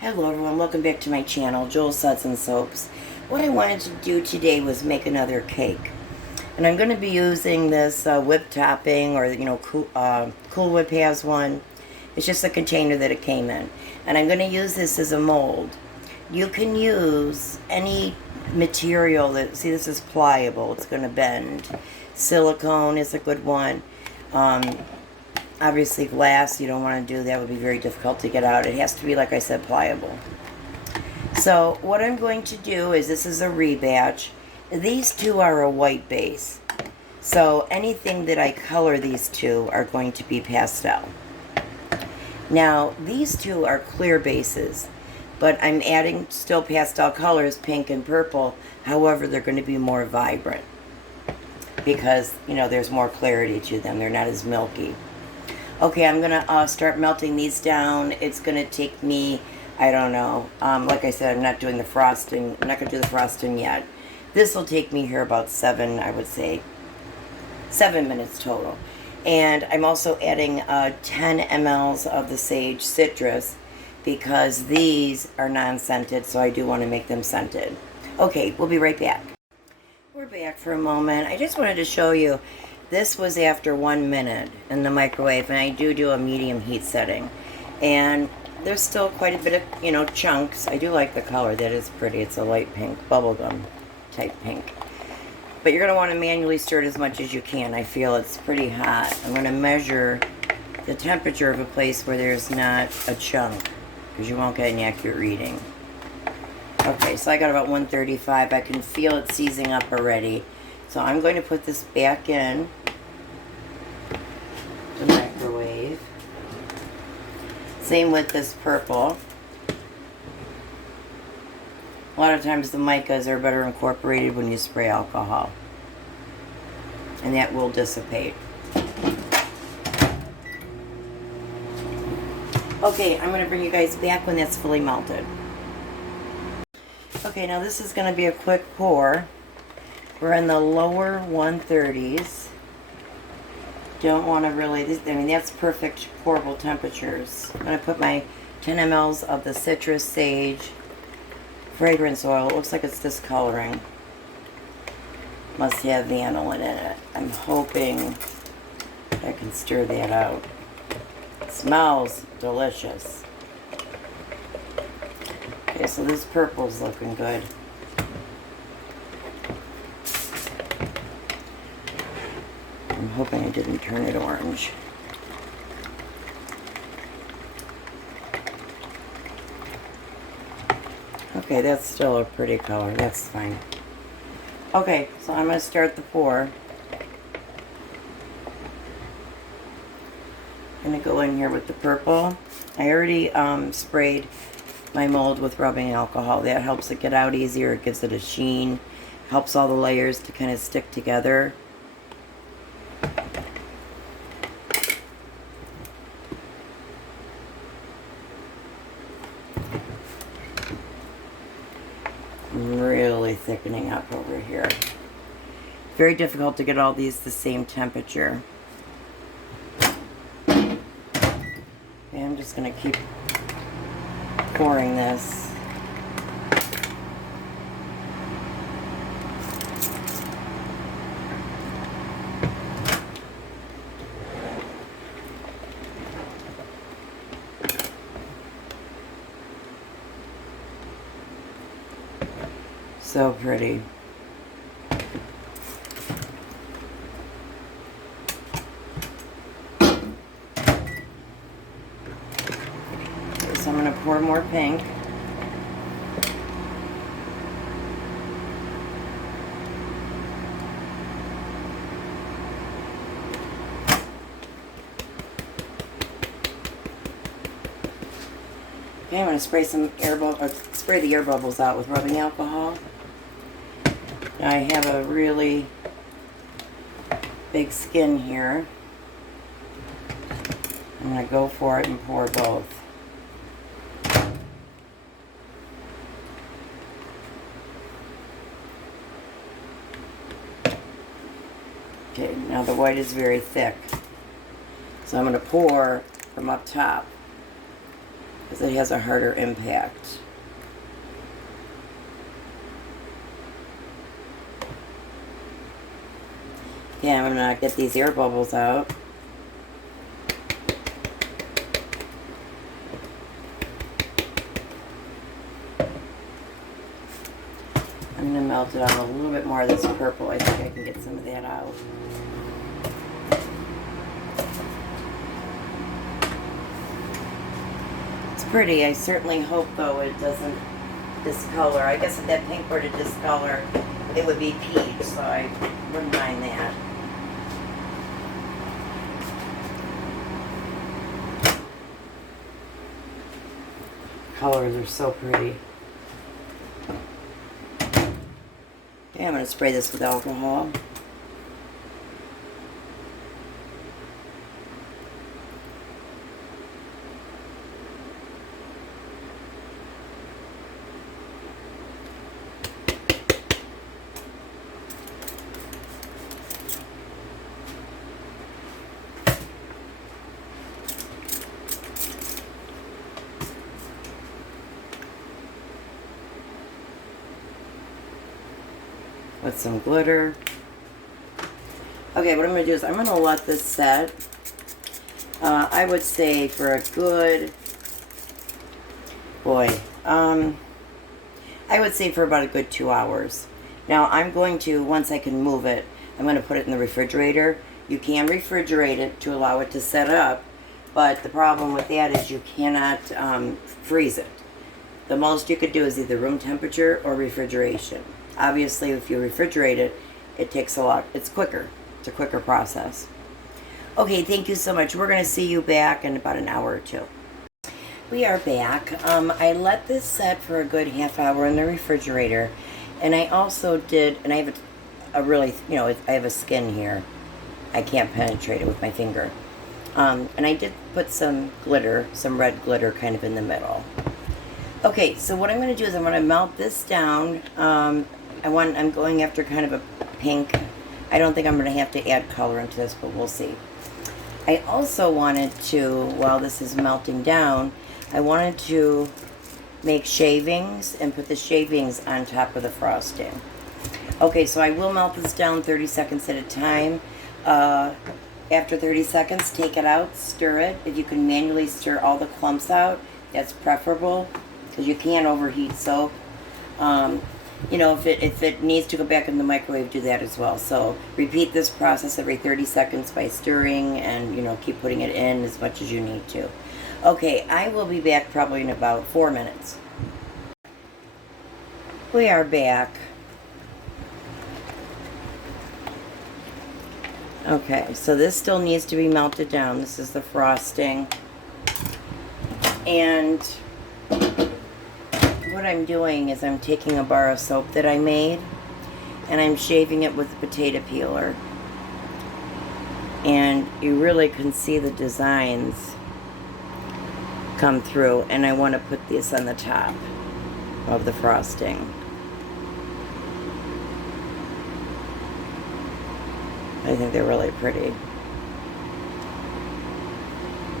Hello everyone, welcome back to my channel, Joel Suds and Soaps. What I wanted to do today was make another cake. And I'm going to be using this whip topping, or Cool Whip has one. It's just a container that it came in. And I'm going to use this as a mold. You can use any material that, see, this is pliable, it's going to bend. Silicone is a good one. Obviously glass, you don't want to do that, would be very difficult to get out. It has to be, like I said, pliable. So what I'm going to do is, this is a rebatch. These two are a white base. So anything that I color these two are going to be pastel. Now these two are clear bases, but I'm adding still pastel colors, pink and purple. However, they're going to be more vibrant because, you know, there's more clarity to them. They're not as milky. Okay, I'm going to start melting these down. It's going to take me, I don't know, like I said, I'm not doing the frosting. I'm not going to do the frosting yet. This will take me here about 7 minutes total. And I'm also adding 10 mLs of the Sage Citrus because these are non-scented, so I do want to make them scented. Okay, we'll be right back. We're back for a moment. I just wanted to show you. This was after 1 minute in the microwave, and I do a medium heat setting. And there's still quite a bit of, you know, chunks. I do like the color. That is pretty. It's a light pink, bubblegum type pink. But you're going to want to manually stir it as much as you can. I feel it's pretty hot. I'm going to measure the temperature of a place where there's not a chunk, because you won't get an accurate reading. Okay, so I got about 135. I can feel it seizing up already. So I'm going to put this back in the microwave. Same with this purple. A lot of times the micas are better incorporated when you spray alcohol. And that will dissipate. Okay, I'm going to bring you guys back when that's fully melted. Okay, now this is going to be a quick pour. We're in the lower 130s. Don't want to really, I mean, that's perfect pourable temperatures. I'm going to put my 10 mLs of the Citrus Sage fragrance oil. It looks like it's discoloring. Must have vanillin in it. I'm hoping I can stir that out. It smells delicious. Okay, so this purple's looking good. I'm hoping I didn't turn it orange. Okay, that's still a pretty color. That's fine. Okay, so I'm going to start the pour. I'm going to go in here with the purple. I already sprayed my mold with rubbing alcohol. That helps it get out easier. It gives it a sheen. Helps all the layers to kind of stick together. Really thickening up over here. Very difficult to get all these the same temperature. Okay, I'm just going to keep pouring this. So pretty. So I'm going to pour more pink. Okay, I'm going to spray spray the air bubbles out with rubbing alcohol. I have a really big skin here. I'm going to go for it and pour both. Okay, now the white is very thick. So I'm going to pour from up top. because it has a harder impact. Okay, I'm going to get these air bubbles out. I'm going to melt it on a little bit more of this purple. I think I can get some of that out. It's pretty. I certainly hope, though, it doesn't discolor. I guess if that pink were to discolor, it would be peach, so I wouldn't mind that. Colors are so pretty. Okay, I'm going to spray this with alcohol. With some glitter. Okay, what I'm going to do is I'm going to let this set. I would say for a good, I would say for about a good 2 hours. Now I'm going to, once I can move it, I'm going to put it in the refrigerator. You can refrigerate it to allow it to set up, but the problem with that is you cannot freeze it. The most you could do is either room temperature or refrigeration. Obviously, if you refrigerate it, it takes a lot. It's quicker. It's a quicker process. Okay, thank you so much. We're going to see you back in about an hour or two. We are back. I let this set for a good half hour in the refrigerator. And I also did, and I have a really, I have a skin here. I can't penetrate it with my finger. And I did put some glitter, some red glitter kind of in the middle. Okay, so what I'm going to do is I'm going to melt this down. I'm going after kind of a pink. I don't think I'm going to have to add color into this, but we'll see. I also wanted to, while this is melting down, I wanted to make shavings and put the shavings on top of the frosting. Okay, so I will melt this down 30 seconds at a time. After 30 seconds, take it out, stir it. If you can manually stir all the clumps that's preferable, because you can overheat soap. If it needs to go back in the microwave, do that as well. So repeat this process every 30 seconds by stirring and, keep putting it in as much as you need to. Okay, I will be back probably in about 4 minutes. We are back. Okay, so this still needs to be melted down. This is the frosting. And what I'm doing is I'm taking a bar of soap that I made and I'm shaving it with a potato peeler. And you really can see the designs come through, and I want to put this on the top of the frosting. I think they're really pretty.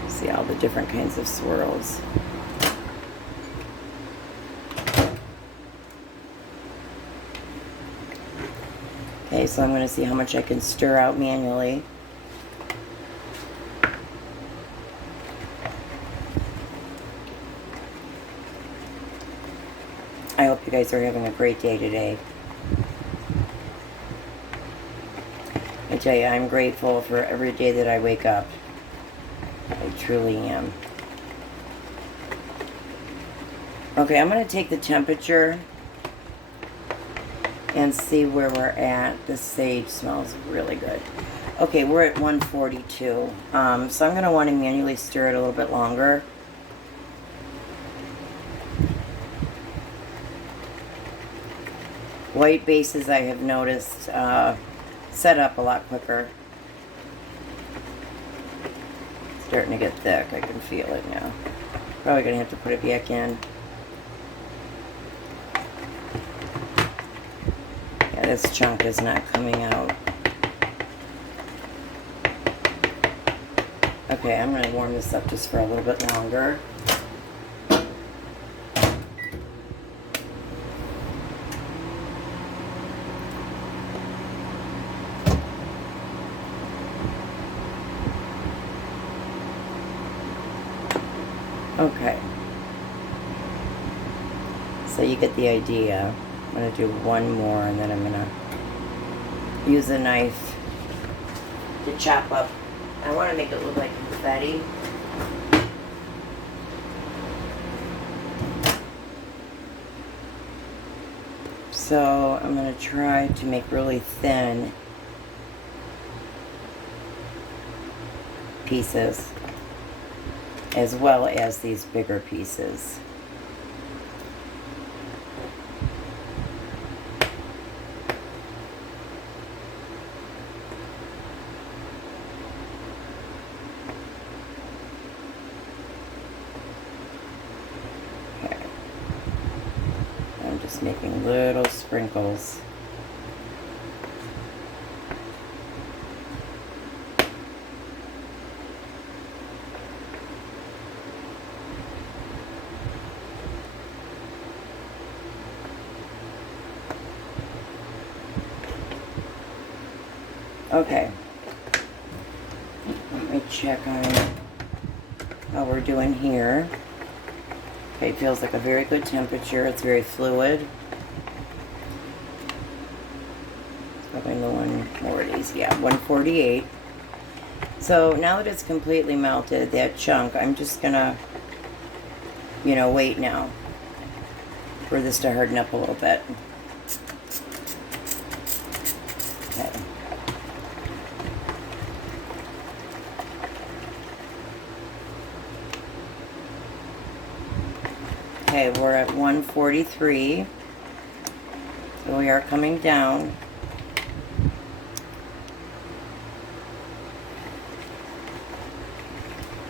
See all the different kinds of swirls. Okay, so I'm going to see how much I can stir out manually. I hope you guys are having a great day today. I tell you, I'm grateful for every day that I wake up. I truly am. Okay, I'm going to take the temperature and see where we're at. This sage smells really good. Okay, we're at 142. So I'm going to want to manually stir it a little bit longer. White bases, I have noticed, set up a lot quicker. It's starting to get thick. I can feel it now. Probably going to have to put it back in. Yeah, this chunk is not coming out. Okay, I'm going to warm this up just for a little bit longer. Okay. So you get the idea. I'm going to do one more and then I'm going to use a knife to chop up. I want to make it look like confetti. So I'm going to try to make really thin pieces as well as these bigger pieces. Making little sprinkles. Okay. Let me check on how we're doing here. Okay, it feels like a very good temperature. It's very fluid. Probably in the 140s. Yeah, 148. So now that it's completely melted, that chunk, I'm just gonna, wait now for this to harden up a little bit. Okay. Okay, we're at 143. So we are coming down.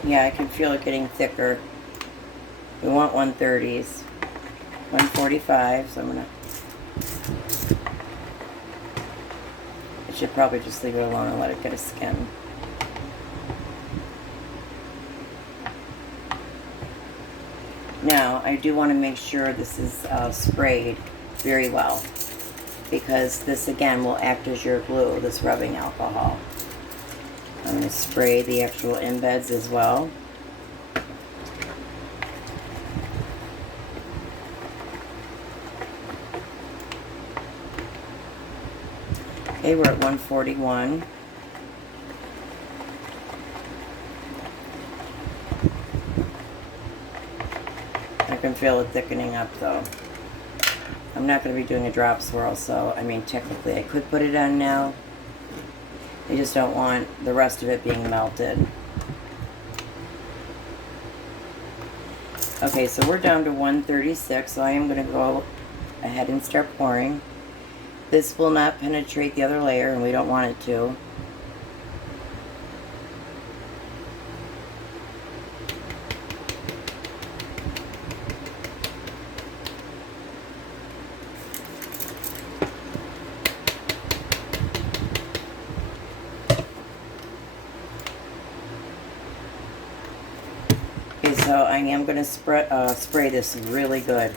Yeah, I can feel it getting thicker. We want 130s. 145, so I'm gonna... I should probably just leave it alone and let it get a skin. Now, I do want to make sure this is sprayed very well, because this again will act as your glue, this rubbing alcohol. I'm going to spray the actual embeds as well. Okay, we're at 141. I can feel it thickening up though. I'm not going to be doing a drop swirl, so I mean technically I could put it on now. I just don't want the rest of it being melted. Okay, so we're down to 136, so I am going to go ahead and start pouring. This will not penetrate the other layer, and we don't want it to. So I am going to spray this really good.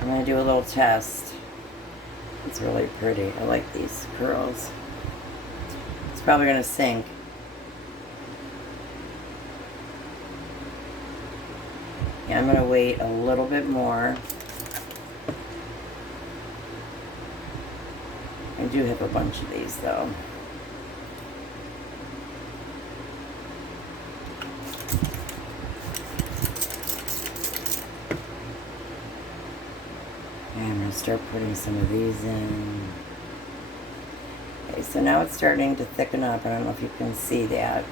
I'm going to do a little test. It's really pretty. I like these curls. It's probably going to sink. Yeah, I'm going to wait a little bit more. I do have a bunch of these though. I'm going to start putting some of these in. Okay, so now it's starting to thicken up. I don't know if you can see that.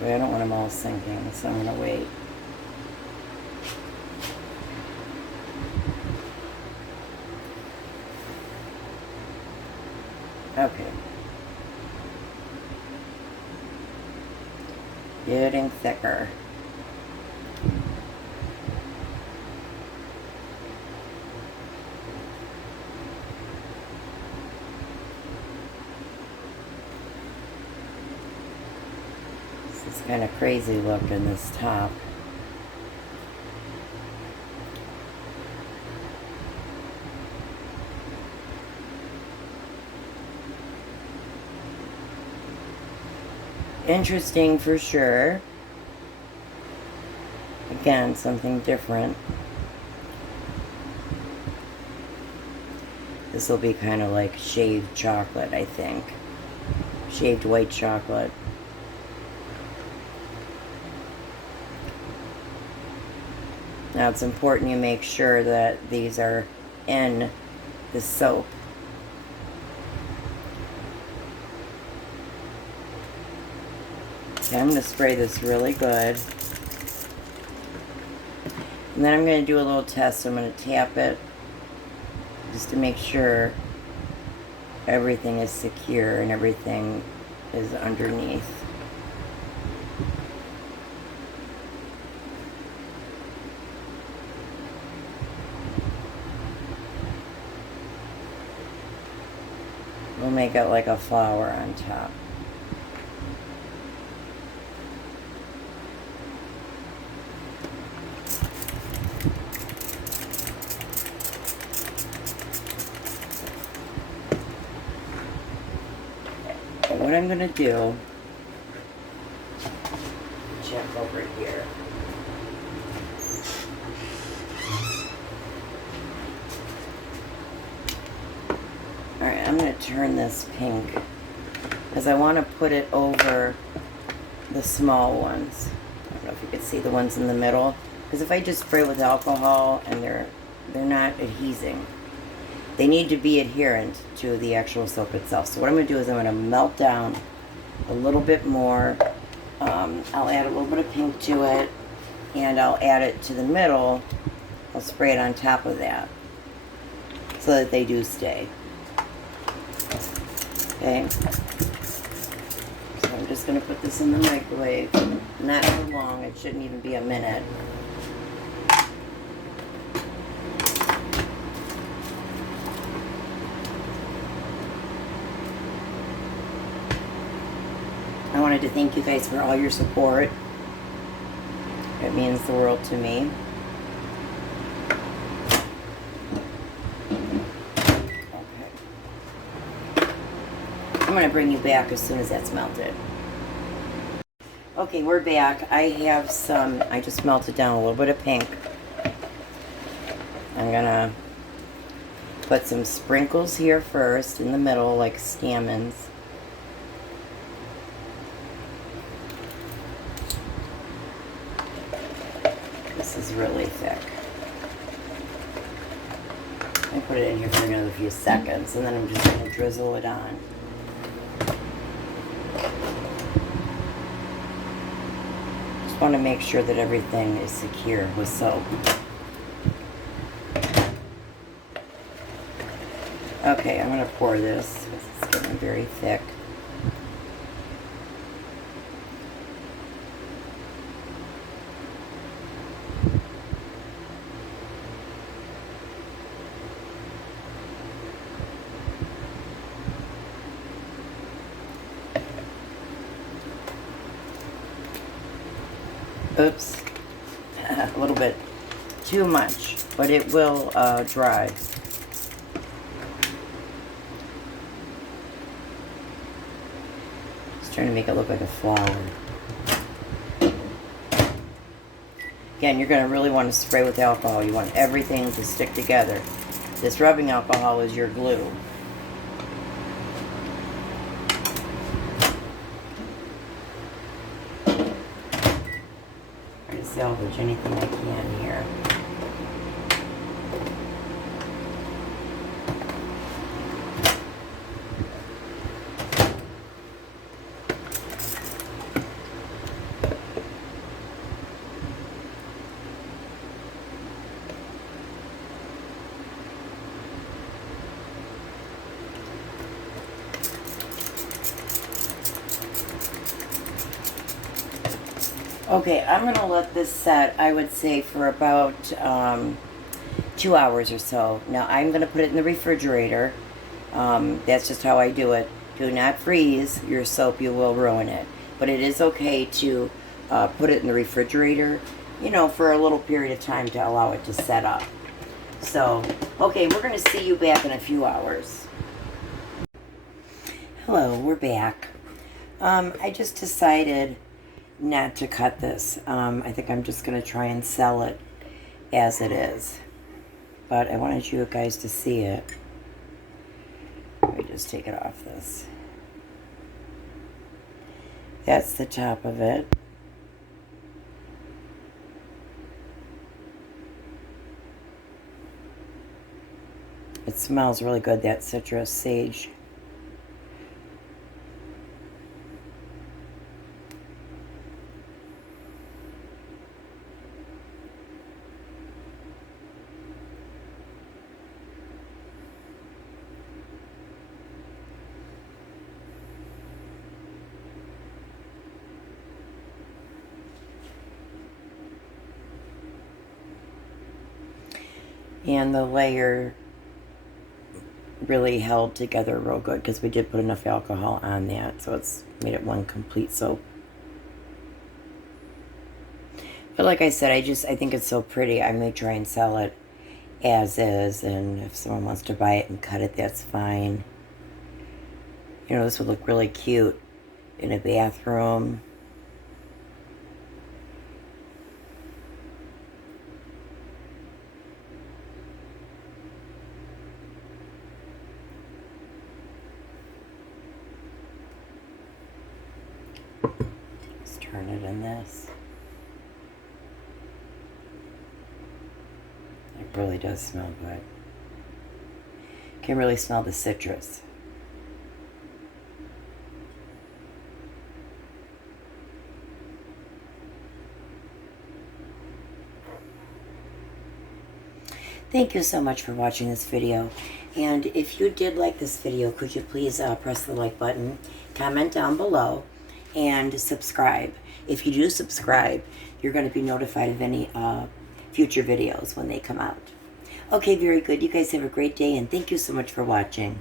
But I don't want them all sinking, so I'm going to wait. Okay. Getting thicker. This is kind of crazy looking, this top. interesting for sure. Again, something different. This will be kind of like shaved chocolate, I think. Shaved white chocolate. Now it's important you make sure that these are in the soap. Okay, I'm going to spray this really good. And then I'm going to do a little test. So I'm going to tap it just to make sure everything is secure and everything is underneath. We'll make it like a flower on top. And what I'm going to do, check over here. Alright, I'm going to turn this pink because I want to put it over the small ones. I don't know if you could see the ones in the middle, because if I just spray with alcohol and they're not adhesing, they need to be adherent to the actual soap itself. So what I'm going to do is I'm going to melt down a little bit more. I'll add a little bit of pink to it, and I'll add it to the middle. I'll spray it on top of that so that they do stay. Okay, so I'm just going to put this in the microwave. Not for long, it shouldn't even be a minute. I wanted to thank you guys for all your support. It means the world to me. I'm going to bring you back as soon as that's melted. Okay, we're back. I have some, I just melted down a little bit of pink. I'm going to put some sprinkles here first in the middle, like stamens. This is really thick. I put it in here for another few seconds, and then I'm just going to drizzle it on. Want to make sure that everything is secure with soap. Okay, I'm going to pour this because it's getting very thick. Oops, a little bit too much, but it will dry. Just trying to make it look like a flower. Again, you're going to really want to spray with alcohol. You want everything to stick together. This rubbing alcohol is your glue. Salvage anything I can here. Okay, I'm going to let this set, I would say, for about 2 hours or so. Now, I'm going to put it in the refrigerator. That's just how I do it. Do not freeze your soap, you will ruin it. But it is okay to put it in the refrigerator, you know, for a little period of time to allow it to set up. So, okay, we're going to see you back in a few hours. Hello, we're back. I just decided not to cut this. I think I'm just going to try and sell it as it is. But I wanted you guys to see it. Let me just take it off this. That's the top of it. It smells really good, that citrus sage. And the layer really held together real good because we did put enough alcohol on that, so it's made it one complete soap. But like I said, I think it's so pretty. I'm going to try and sell it as is, and if someone wants to buy it and cut it, that's fine. You know, this would look really cute in a bathroom. Let's turn it in this. It really does smell good. Can really smell the citrus. Thank you so much for watching this video. And if you did like this video, could you please press the like button, comment down below, and subscribe. If you do subscribe, you're going to be notified of any future videos when they come out. Okay, very good. You guys have a great day, and thank you so much for watching.